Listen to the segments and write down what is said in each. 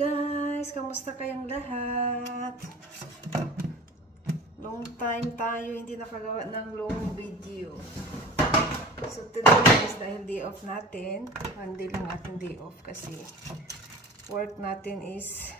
guys! Kamusta kayong lahat? Long time tayo hindi nakagawa ng long video. So today is dahil day off natin. One day lang ating day off kasi work natin is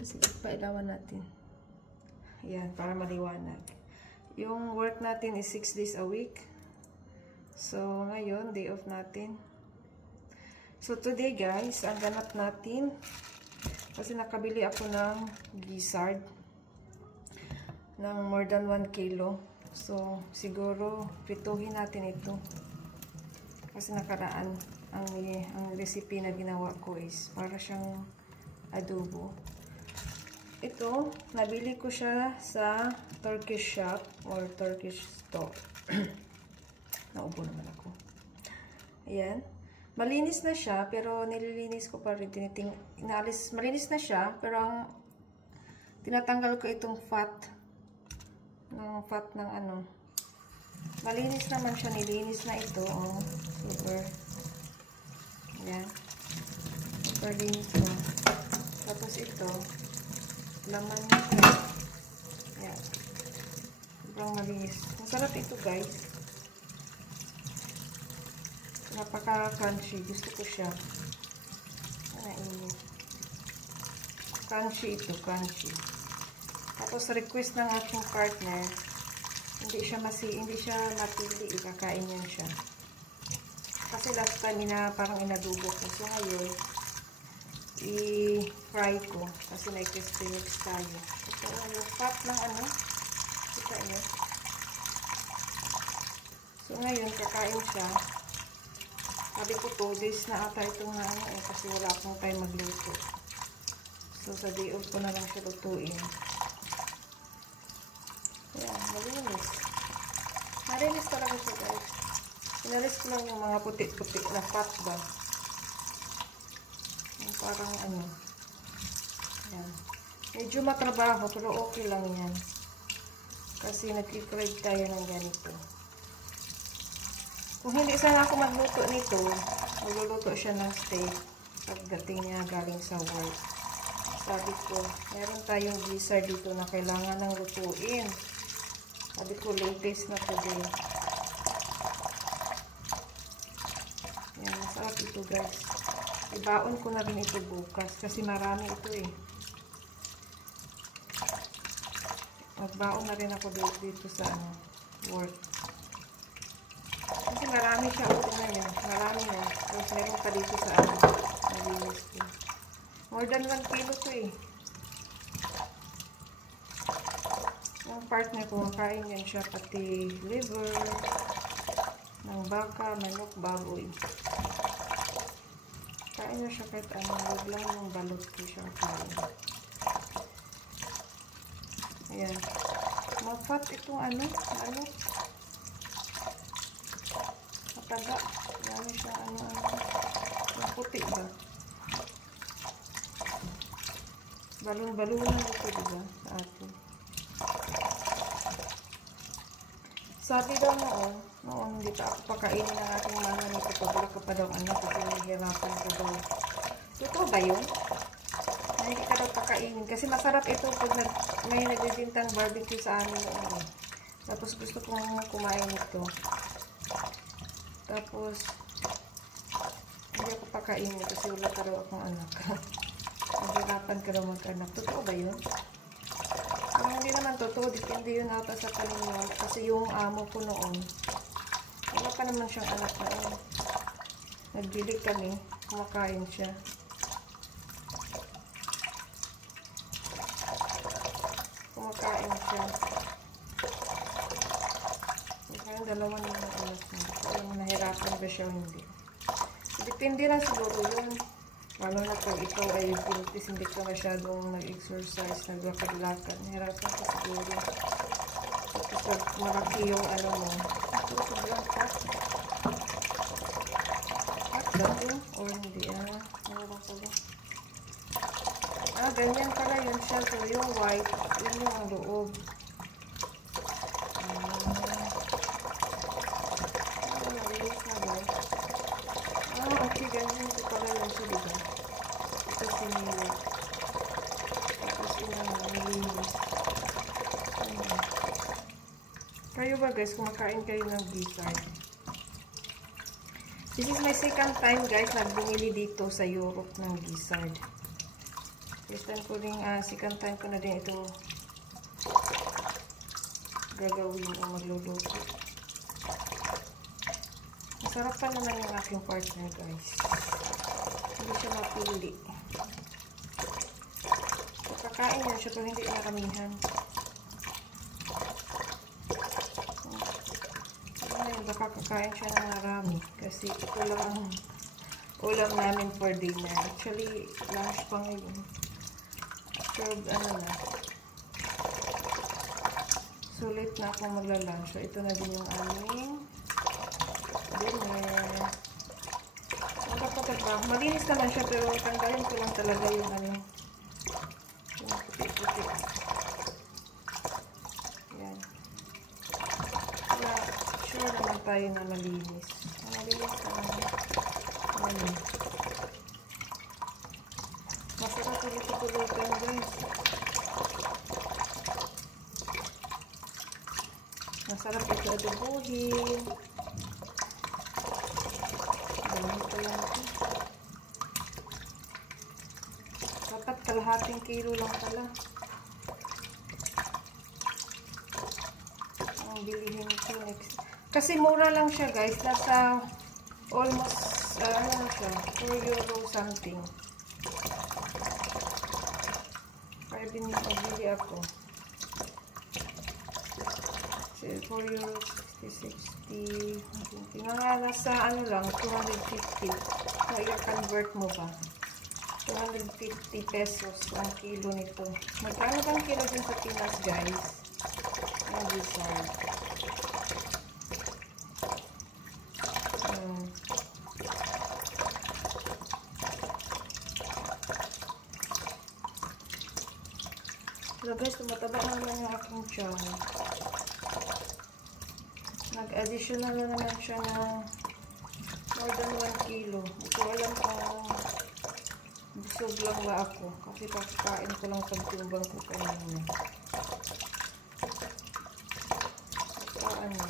sige, pailawan natin. Ayan, para maliwanag. Yung work natin is 6 days a week. So ngayon, day off natin. So today guys, ang ganap natin, kasi nakabili ako ng gizzard ng more than 1 kilo. So siguro prituhin natin ito. Kasi nakaraan ang recipe na ginawa ko is para siyang adobo. Ito, nabili ko siya sa Turkish shop or Turkish store. Naubo naman ako. Ayan. Malinis na siya, pero nililinis ko pa rin. Malinis na siya, pero ang tinatanggal ko itong fat ng ano. Malinis naman siya, nilinis na ito. Oh, super. Ayan. Super linis na. Tapos ito, laman niya siya. Ayan. Sobrang malinis. Masarap ito guys. Napaka-crunchy. Gusto ko siya. Nainit. Crunchy ito. Crunchy. Tapos request ng aking partner. Hindi siya napili. Ikakain yan siya. Kasi last time parang inadubo ko. So ngayon, i-fry ko. Kasi may crispy mix tayo. Ito yung fat ng ano. Kita niyo. So ngayon, kakain siya. Sabi ko 2 days na ata itong kasi wala akong time magluto. So sa day off ko na lang siya lutuin. Ayan, malinis. Malinis talaga siya guys. Inalis ko lang yung mga puti-puti na fat ba. Yung parang ano. Ayan. Medyo matrabaho pero okay lang yan. Kasi nag-crave tayo ng ganito. Kung hindi sana ako magluto nito, magluluto siya ng steak pagdating niya galing sa work. Sabi ko, meron tayong gizzard dito na kailangan ng lutuin. Sabi ko, latest na today. Yan, masarap ito guys. Ibaon ko na rin ito bukas kasi marami ito eh. Magbaon na rin ako dito sa work. Kasi marami siya ito ngayon. Marami na. Tapos meron pa dito sa nalinis ko. More than 1 kilo to eh. Yung partner ko, makain yan siya. Pati liver ng baka, manok, baboy. Kain na siya kahit ano. Huwag lang yung balot ko siya kain. Ayan. Mafat itong ano. Taga, marami siya yung puti ba? Balon-balon ito diba sa atin. Sabi daw noon hindi pa ako pakainin ng ating mga nito pag wala ka pa daw kasi nahihirapan ko daw. Totoo ba yun? Na hindi ka daw pakainin kasi masarap ito pag may nagbibintang barbecue sa amin noon. Tapos gusto kong kumain ito. Tapos, hindi ako pakainin kasi wala ka daw akong anak. Nahirapan ka daw mag-anak. Totoo ba yun? Parang hindi naman totoo. Depende yun ata sa kanino. Kasi yung amo ko noon, wala pa naman siyang anak noon. Nagbili kami. Kumakain siya. Kumakain siya. Yung dalawa naman ang anak niya. Alam mo, nahirapan ba siya o hindi. Depende lang siguro yun. Lalo na pag ikaw ay buntis, hindi ka masyadong nag-exercise, naglakad-lakad. Nahirapan ka siguro. Kasi malaki yung ano mo. Ito, sobrang hot. Hot ba ito? Or hindi? Ano ba pala? Ganyan pala yun siya. So, yung white, yun yung ang loob. Okay guys. ganyan ko pala lang siya, diba? Ito sinila. Tapos nilinis. Kayo ba guys, kumakain kayo ng gizzard? This is my second time guys, nagbumili dito sa Europe ng gizzard. First time ko din, second time ko na din ito gagawin o magluluto. Masarap pa naman yung aking partner guys. Hindi siya mapili. So, kakain niya siya pero hindi maramihan. Ngayon baka kakain siya ng marami kasi ito lang ang ulam namin for dinner. Actually, lunch pa ngayon. So, ano na. Sulit na ako magla-lunch. So, ito na din yung aming dinner. Magpapatrabaho. Malinis naman siya pero tanggalin ko lang talaga yung ano. Yung puti-puti. Yan. Kaya, sure naman tayo na malinis. Malinis naman. Ano. Masarap ulit ito pulutan guys. Masarap ito adobohin. Dami pa lang ito. Dapat kalahating kilo lang pala. Ang bilihin ko next. Kasi mura lang siya guys. Nasa almost, ano siya, 4 euro something. Kaya binili ako. 4 euro, 60, 60. Mga nasa ano lang, 250. So, i-convert mo pa. 250 pesos ang kilo nito. Magkano bang kilo din sa Pinas, guys? Ang gizzard. So, guys, tumataba naman yung aking tiyan. Nag-additional na naman siya ng more than 1 kilo. Ito alam ko busog lang ba ako. Kasi kakain ko lang pagtimbang ko kanina. Ano.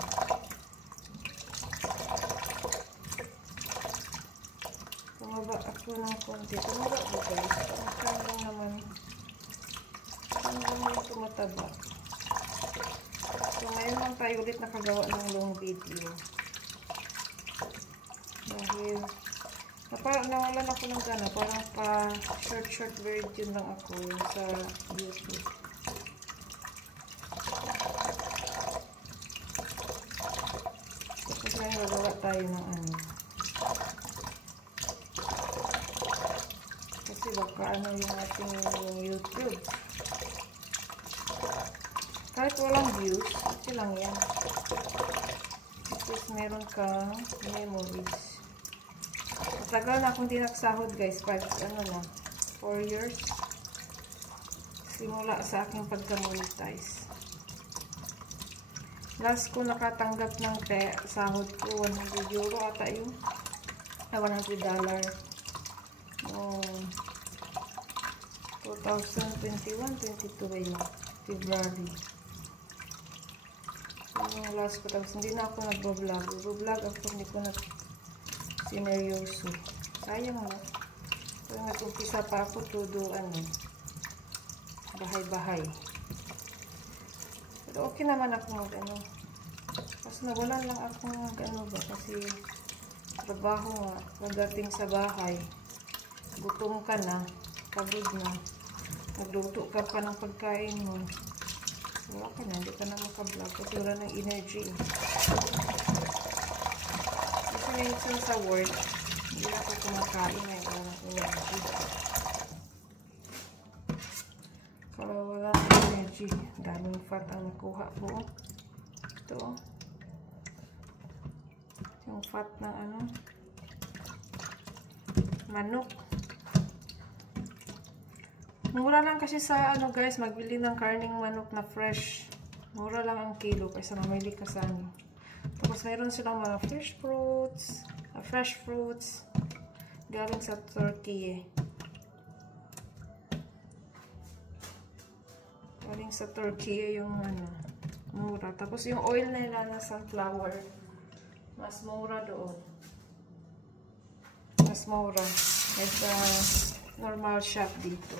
Tumaba ako ng konti. Tumaba ko guys. Parang lang naman. Parang lang tumataba. So, ngayon lang tayo ulit nakagawa ng long video. Dahil, nawalan ako ng gana. Parang pa short version lang ako sa YouTube. Tapos ngayon gagawa tayo ng ano. Kasi baka ano yung ating YouTube. Kahit walang views, okay lang yan. At least meron kang memories. Matagal na akong di nagsahod guys. 4 years. Simula sa aking pagka-monetize. Last ko nakatanggap ng sahod ko, 100 euro ata yun. $100. Oh, 2021-22 ba yun? February. Yung last ko, tapos hindi na ako nagbablog. Nagbablog ako, hindi ko na sineryoso. Sayang na. Pero nag-umpisa pa ako todo, bahay-bahay. Pero okay naman ako mag-ano. Kasi nawalan lang ako mag-ano ba. Kasi trabaho nga. Pagdating sa bahay, gutom ka na, pagod na. Nagluto ka pa ng pagkain mo. Wala ka na, hindi ka na makablog kasi wala ng energy. Kasi minsan sa work, hindi ako kumakain na wala ng energy. Kaya wala ng energy. Daming fat ang nakuha ko. Ito. Yung fat ng manok. Mura lang kasi sa guys, magbili ng karning manok na fresh. Mura lang ang kilo kaysa mamili ka sa Tapos mayroon silang mga fresh fruits. Galing sa Turkey eh. Galing sa Turkey yung ano, mura. Tapos yung oil nila na sunflower, mas mura doon. Mas mura. Kaysa normal shop dito.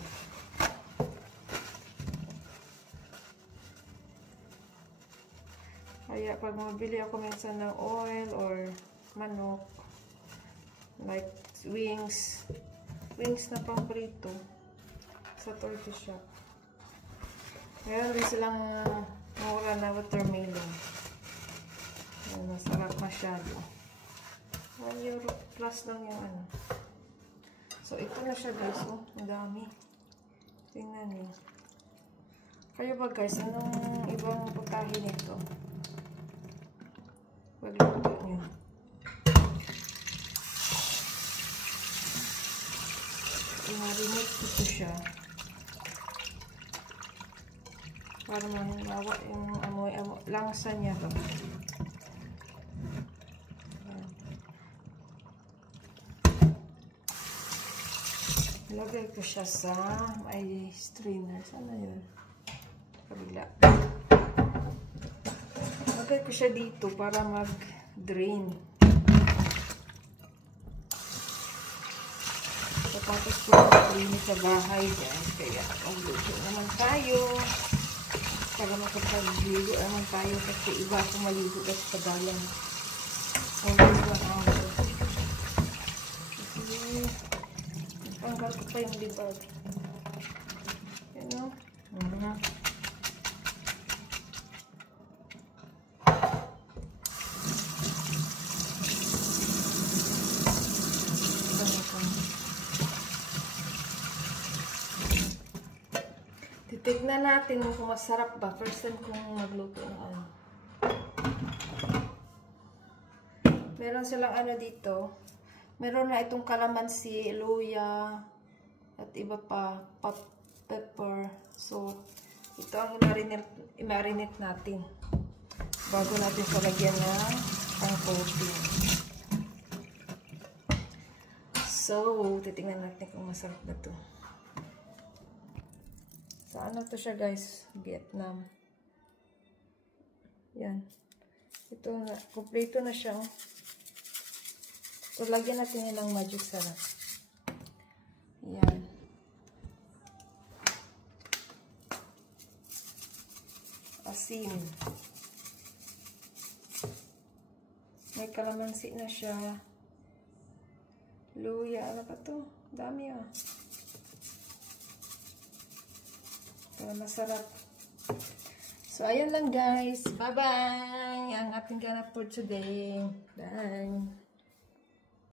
Kaya pag mabili ako minsan ng oil or manok, like wings na pamprito sa Turkey shop. Meron din silang mura na watermelon. Ayan, masarap masyado. 1 euro plus lang yung ano. So, ito na siya guys. Oh, ang dami. Tingnan niyo. Kayo ba guys, anong ibang putahe nito? Pagluto niyo. I-marinate ko siya. Para mawa yung amoy langsa niya ba. Ilagay ko siya sa may strainer. Sana yun? Kabila. Ilagay ko siya dito para mag-drain. Tapos ko mag-drain sa bahay guys. Kaya magluto naman tayo. Para makapag-ligo naman tayo kasi iba ako maligo kasi padalang. Always 1 hour. Kasi tanggal ko pa yung libag. Yan o. Titignan natin kung masarap ba. First time kong magluto ng ano. Meron silang ano dito. Meron na itong kalamansi, luya, at iba pa, pepper. So, ito ang i-marinate natin. Bago natin palagyan ng pang-coating. So, titingnan natin kung masarap na ito. Sa ano to siya guys? Vietnam. Yan. Ito na. Kompleto na siya. So, lagyan natin yun ng magic sarap. Yan. Asin. May kalamansi na siya. Luya. Ano pa to? Dami ah. Kaya masarap. So, ayun lang guys. Bye-bye! Ang ating ganap for today. Bye!